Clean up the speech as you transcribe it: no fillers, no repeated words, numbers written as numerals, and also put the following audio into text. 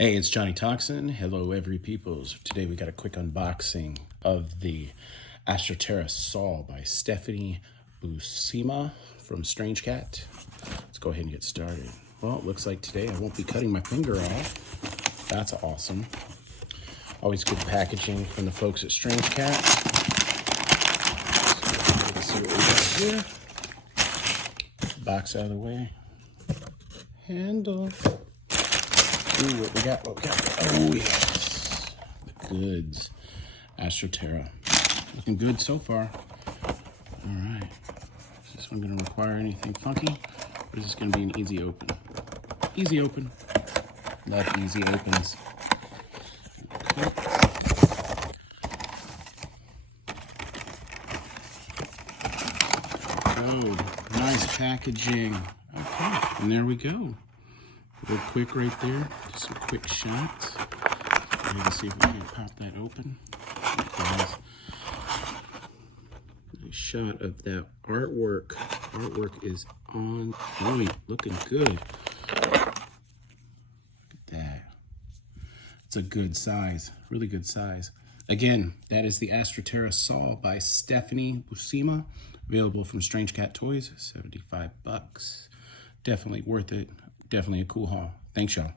Hey, it's Johnny Toxin. Hello, every peoples. Today we got a quick unboxing of the Astroptera-Sol by Stephanie Buscema from Strangecat. Let's go ahead and get started. Well, it looks like today I won't be cutting my finger off. That's awesome. Always good packaging from the folks at Strangecat. So let's see what we got here. Box out of the way. Handle. Ooh, what we got? Oh, yes. The goods. Astroptera. Looking good so far. All right. Is this one going to require anything funky? Or is this going to be an easy open? Easy open. Love easy opens. Okay. Oh, nice packaging. Okay, and there we go. Real quick right there, just some quick shots. Maybe see if we can pop that open. Nice shot of that artwork. Artwork is on point, looking good. Look at that. It's a good size, really good size. Again, that is the Astroptera-Sol by Stephanie Buscema, available from Strangecat Toys, $75. Definitely worth it. Definitely a cool haul. Thanks, y'all.